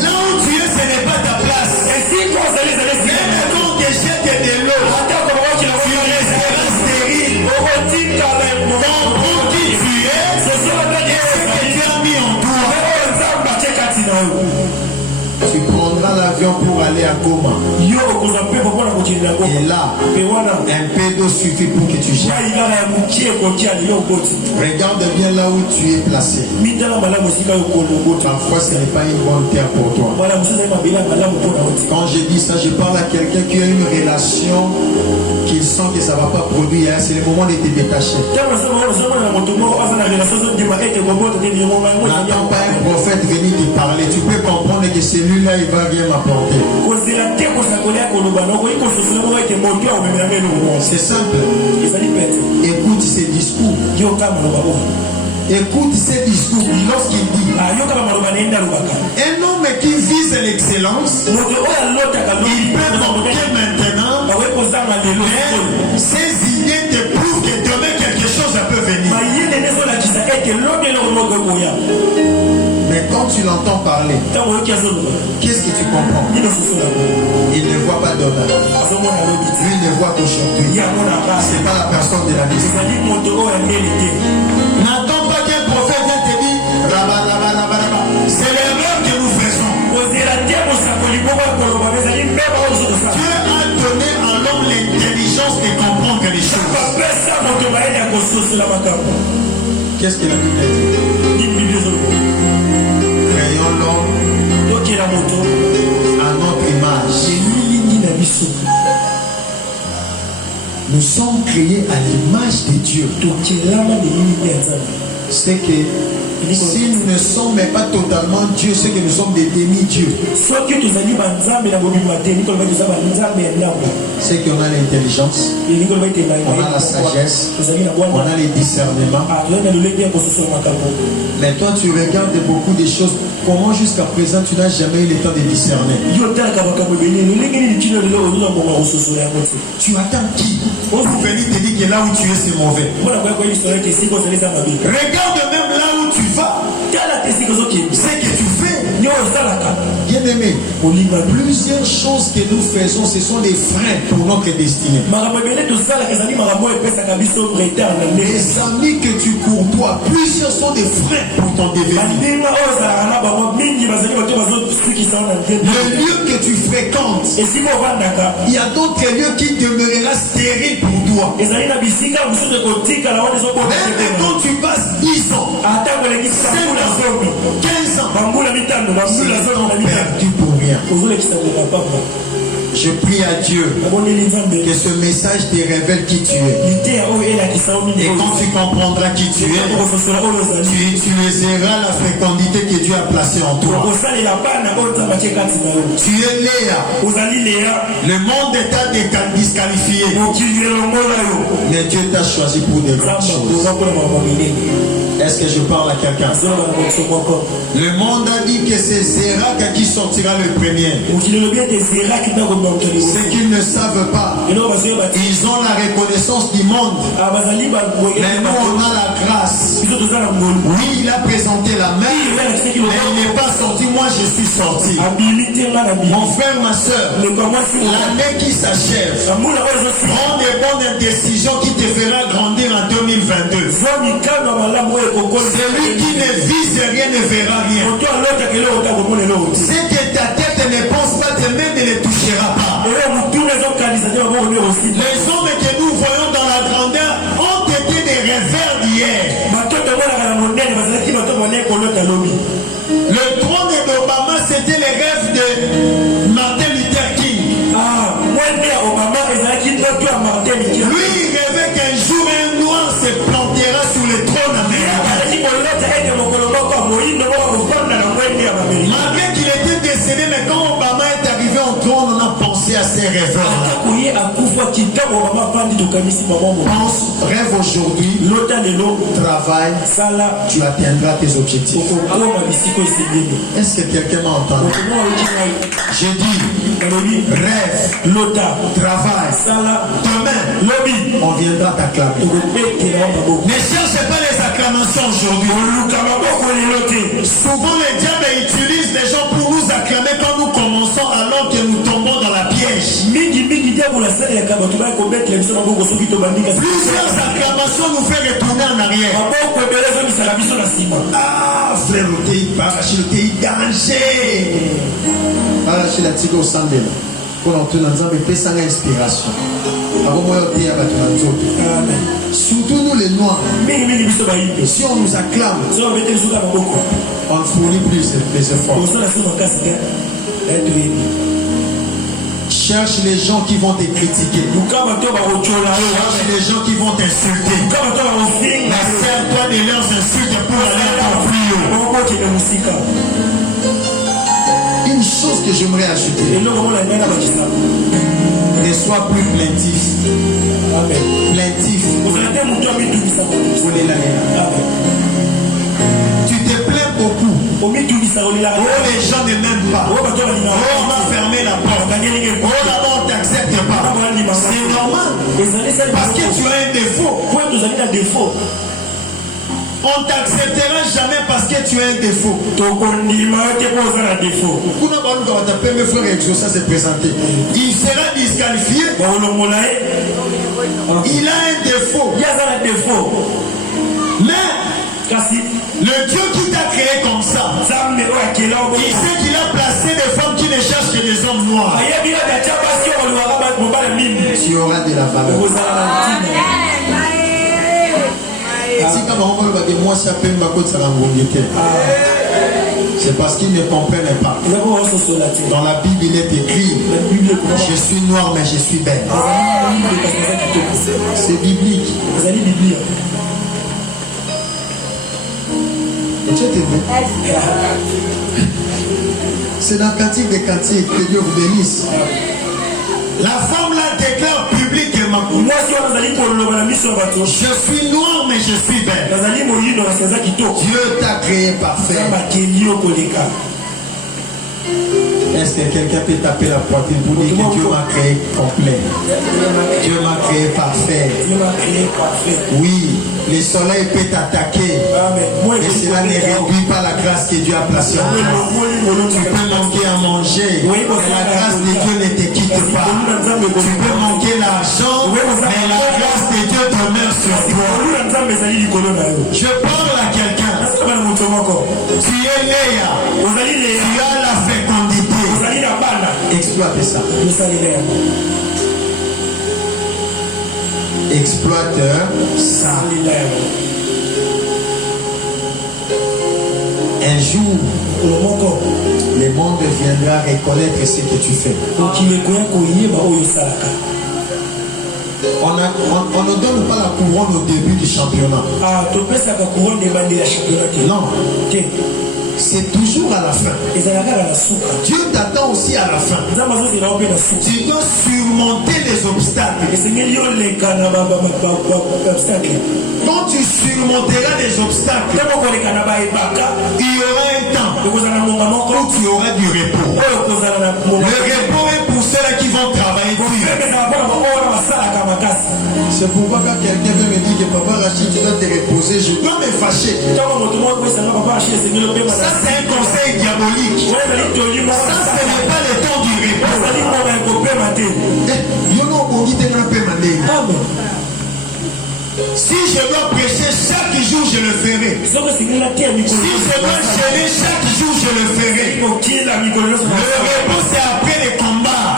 Là où tu es, ce n'est pas ta place. Même quand on te jette de l'eau, tu resteras stérile. Pour qui tu es, c'est ce que Dieu a mis en toi. Tu prendras l'avion pour aller à Goma. Et là, un peu d'eau suffit pour que tu jettes. Regarde bien là où tu es placé. Parfois, ce n'est pas une bonne terre pour toi. Quand je dis ça, je parle à quelqu'un qui a une relation qu'il sent que ça ne va pas produire. C'est le moment de te détacher. N'attends pas un prophète venir te parler. Tu peux comprendre que celui-là, il va rien m'apporter. C'est simple. Écoute ses discours. Écoute ces discours lorsqu'il dit un homme qui vise l'excellence, il peut manquer maintenant, mais ses idées te prouvent que demain quelque chose peut venir. Mais quand tu l'entends parler, qu'est-ce que tu comprends? Il ne voit pas demain. Lui ne voit qu'aujourd'hui. C'est pas la personne de la liste. N'attends pas qu'un prophète vienne te dire c'est l'erreur que nous faisons. Dieu a donné à l'homme l'intelligence de comprendre les choses. Qu'est-ce que la Bible dit? Créons l'homme à notre image. Nous sommes créés à l'image de Dieu. C'est que si nous ne sommes pas totalement Dieu, c'est que nous sommes des demi-dieux. C'est qu'on a l'intelligence, on a la sagesse, on a les discernements. Mais toi, tu regardes beaucoup de choses. Comment jusqu'à présent tu n'as jamais eu le temps de discerner? Tu attends qui? On vous venir te dire que là où tu es c'est mauvais. Regarde même là où tu vas. C'est que tu fais. Bien aimé, plusieurs choses que nous faisons, ce sont des freins pour notre destinée. Les amis que tu courtoies, plusieurs sont des freins pour ton devenir. Le lieu que tu fréquentes, il y a d'autres lieux qui demeureront stériles pour toi. Même quand tu passes 10 ans, 5 ans, 15 ans, perdu pour rien. Je prie à Dieu que ce message te révèle qui tu es. Et quand tu comprendras qui tu es, tu utiliseras la fécondité que Dieu a placée en toi. Tu es Léa. Le monde t'a disqualifié. Mais Dieu t'a choisi pour des grandes choses. Est-ce que je parle à quelqu'un? Le monde a dit que c'est Zérak qui sortira le premier. Ce qu'ils ne savent pas, ils ont la reconnaissance du monde. Mais nous, on a la grâce. Oui, il a présenté la main, mais il n'est pas sorti. Moi, je suis sorti. Mon frère, ma soeur, l'année qui s'achève, prends des bonnes décisions qui te fera grandir en 2022. Celui qui ne vise rien ne verra rien. C'est que ta tête ne pense pas, tes mains ne les touchera pas. Les hommes que nous voyons dans la grandeur ont été des rêveurs d'hier. Le trône d'Obama, c'était les rêves de Martin Luther King. Lui, il rêvait qu'un jour un noir se plantera sous le trône américain. Malgré qu'il était décédé, mais quand Obama est arrivé au trône, on a pensé à ses rêveurs. Pense, rêve aujourd'hui, travaille, tu atteindras tes objectifs. Est-ce que quelqu'un m'a entendu? J'ai dit, rêve, travaille, demain, on viendra t'acclamer. Ne cherche pas les acclamations aujourd'hui. Souvent les diables utilisent les gens pour nous acclamer quand nous commençons alors que nous tombons dans la piège. Plusieurs acclamations nous font retourner en arrière. Ah frère, le pays danger. Arracher la tigre au sandel. Pour entrer dans un peu sans inspiration. Surtout nous les noirs. Si on nous acclame, on fournit plus les efforts. Cherche les gens qui vont te critiquer. Cherche les gens qui vont t'insulter. Sers-toi de leurs insultes pour aller encore plus haut. Une chose que j'aimerais ajouter. Ne sois plus plaintif. Plaintif. les gens ne m'aiment pas. Oh, on m'a fermé la porte. Oh, là-bas, on ne t'accepte pas. C'est normal. Parce que tu as un défaut. On ne t'acceptera jamais parce que tu as un défaut. Mes frères Exaucen s'est présenté. Il sera disqualifié. Il a un défaut. Mais le Dieu qui t'a créé comme ça, il sait qu'il a placé des femmes qui ne cherchent que des hommes noirs. Tu auras de la valeur. C'est parce qu'ils ne comprennent pas. Dans la Bible, il est écrit: je suis noir, mais je suis belle. C'est biblique. C'est dans Cantique des Cantiques que Dieu vous bénisse. La femme là déclare publiquement: je suis noir mais je suis belle. Dieu t'a créé parfait. Est-ce que quelqu'un peut taper la poitrine pour dire que Dieu m'a créé complet? Dieu m'a créé parfait. Oui, le soleil peut t'attaquer, mais cela ne réduit pas la grâce que Dieu a placée en toi. Tu peux manquer à manger, mais la grâce de Dieu ne te quitte pas. Tu peux manquer l'argent, mais la grâce de Dieu demeure sur toi. Je parle à quelqu'un. Tu es Léa, tu as la fécondité. Exploite ça. Exploite ça. Un jour, le monde viendra reconnaître ce que tu fais. On ne donne pas la couronne au début du championnat. Non. C'est toujours à la fin. Dieu t'attend aussi à la fin. Tu dois surmonter les obstacles. Quand tu surmonteras les obstacles, il y aura un temps où tu auras du repos. Le repos est pour ceux qui vont travailler. C'est pourquoi quand quelqu'un veut me dire que Papa Rachid, tu dois te reposer, je dois me fâcher. Ça, c'est un conseil diabolique. Ça, ce n'est pas le temps du repos. Si je dois prêcher chaque jour, je le ferai. Si je dois gêner chaque jour, je le ferai. Le repos, c'est après les combats.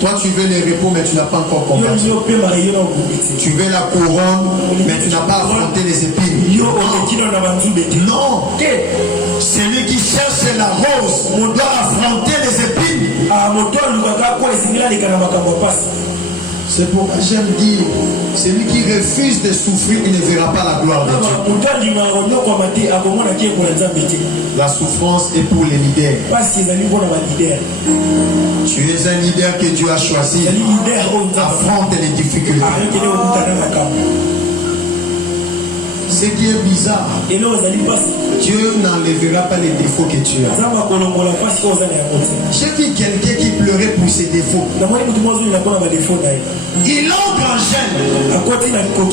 Toi, tu veux les repos, mais tu n'as pas encore combattu. Tu veux la couronne, mais tu n'as pas affronté les épines. Non. Celui qui cherche la rose doit affronter les épines. C'est pourquoi j'aime dire, celui qui refuse de souffrir, il ne verra pas la gloire de Dieu. La souffrance est pour les leaders. Tu es un leader que Dieu a choisi. Affronte les difficultés. Ce qui est bizarre, Dieu n'enlèvera pas les défauts que tu as. J'ai vu quelqu'un qui pleurait pour ses défauts. Il entre en jeûne.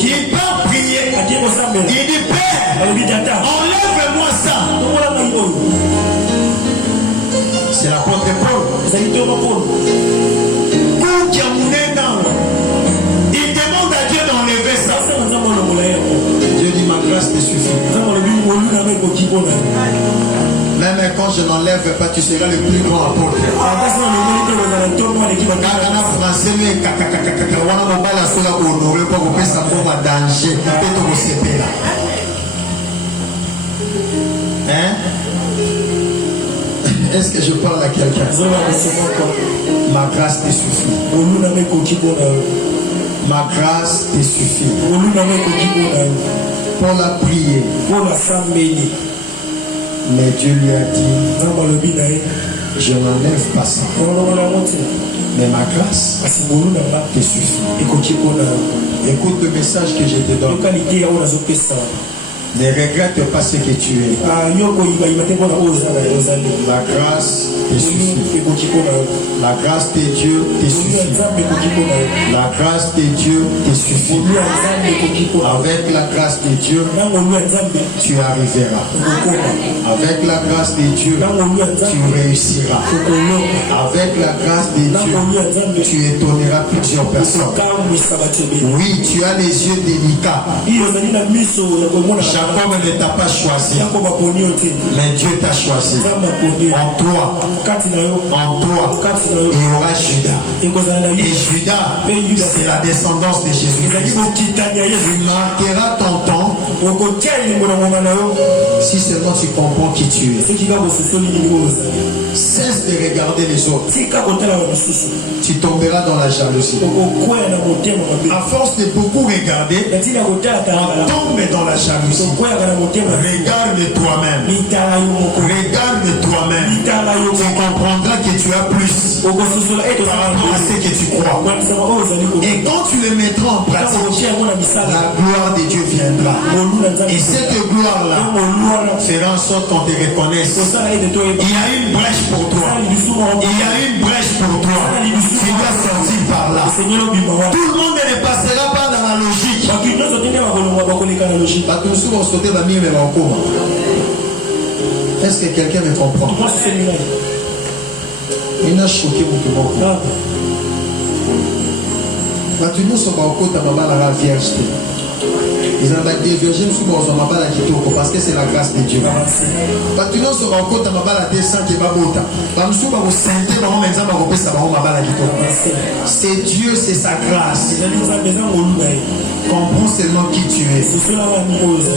Il part prier. Il dit: Père, enlève-moi ça. C'est l'apôtre Paul. Il demande à Dieu d'enlever ça. Dieu dit: ma grâce te suffit. Même quand je n'enlève pas, tu seras le plus grand apôtre. Hein? Est-ce que je parle à quelqu'un? Ma grâce te suffit. Ma grâce te suffit. Paul a prié. Mais Dieu lui a dit: je n'enlève pas ça. Mais ma grâce te suffit. Écoute le message que je te donne. Ne regrette pas ce que tu es. La grâce te suffit. La grâce de Dieu te suffit. La grâce de Dieu te suffit. Avec la grâce de Dieu, tu arriveras. Avec la grâce de Dieu, tu réussiras. Avec la grâce de Dieu, tu étonneras plusieurs personnes. Oui, tu as les yeux délicats. Jacob ne t'a pas choisi, mais Dieu t'a choisi. En toi, il y aura Judas. Et Judas, c'est la descendance de Jésus-Christ. Tu marqueras ton temps si seulement tu comprends qui tu es. Cesse de regarder les autres. Tu tomberas dans la jalousie. À force de beaucoup regarder, on tombe dans la jalousie. Regarde toi-même. Regarde toi-même. Tu comprendras que tu as plus par rapport à ce que tu crois. Et quand tu le mettras en pratique, la gloire de Dieu viendra. Et cette gloire-là fera en sorte qu'on te reconnaisse. Il y a une brèche pour toi. Il y a une brèche pour toi. Tu dois sortir par là. Tout le monde ne passera pas dans la logique. Est-ce que quelqu'un me comprend? Il n'a choqué beaucoup. Maintenant, ce la vierge. Ils ont divergé parce que c'est la grâce de Dieu. C'est Dieu, c'est sa grâce. Comprends seulement qui tu es.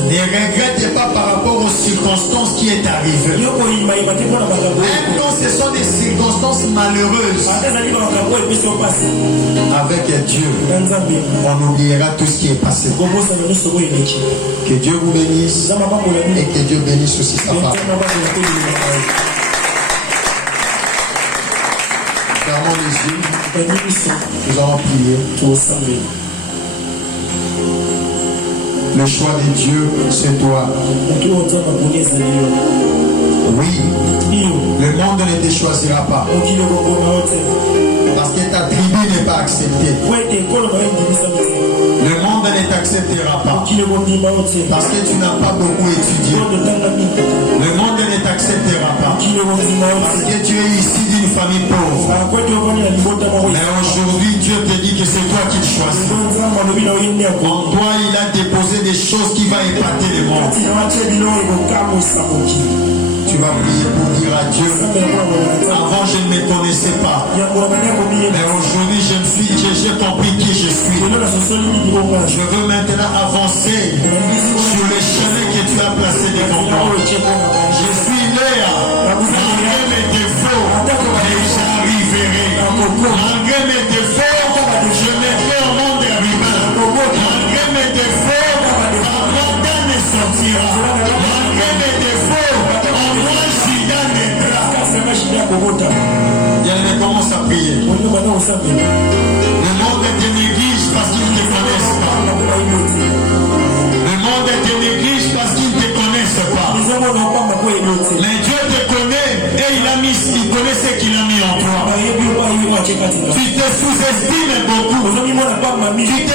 Ne regrette pas par rapport aux circonstances qui est arrivé. Même quand ce sont des circonstances malheureuses, avec Dieu, on oubliera tout ce qui est passé. Que Dieu vous bénisse et que Dieu bénisse aussi sa femme. Fermons les yeux. Nous allons prier. Le choix de Dieu, c'est toi. Oui, le monde ne te choisira pas. Parce que ta tribu n'est pas acceptée. Le monde ne t'acceptera pas. Parce que tu n'as pas beaucoup étudié. Le monde ne t'acceptera pas. Parce que tu es ici d'une famille pauvre. Mais aujourd'hui, Dieu te dit que c'est toi qui le choisis. En toi, il a déposé des choses qui vont épater le monde. Tu vas prier pour dire à Dieu. Avant, je ne me connaissais pas. Mais aujourd'hui, j'ai compris qui je suis. Je veux maintenant avancer sur les chemins que tu as placés devant moi. Je suis là, malgré mes défauts, et j'arriverai. Malgré mes défauts, je mettrai au monde des humains. Malgré mes défauts, Abandon ne sortira. Malgré mes défauts, en moi, Judas naîtra. Bien, il commence à prier. Le monde te néglige parce qu'ils ne te connaissent pas. Le monde te néglige parce qu'ils ne te connaissent pas. Mais Dieu te connaît et il connaît ce qu'il a mis en toi. Tu te sous-estimes beaucoup. Tu te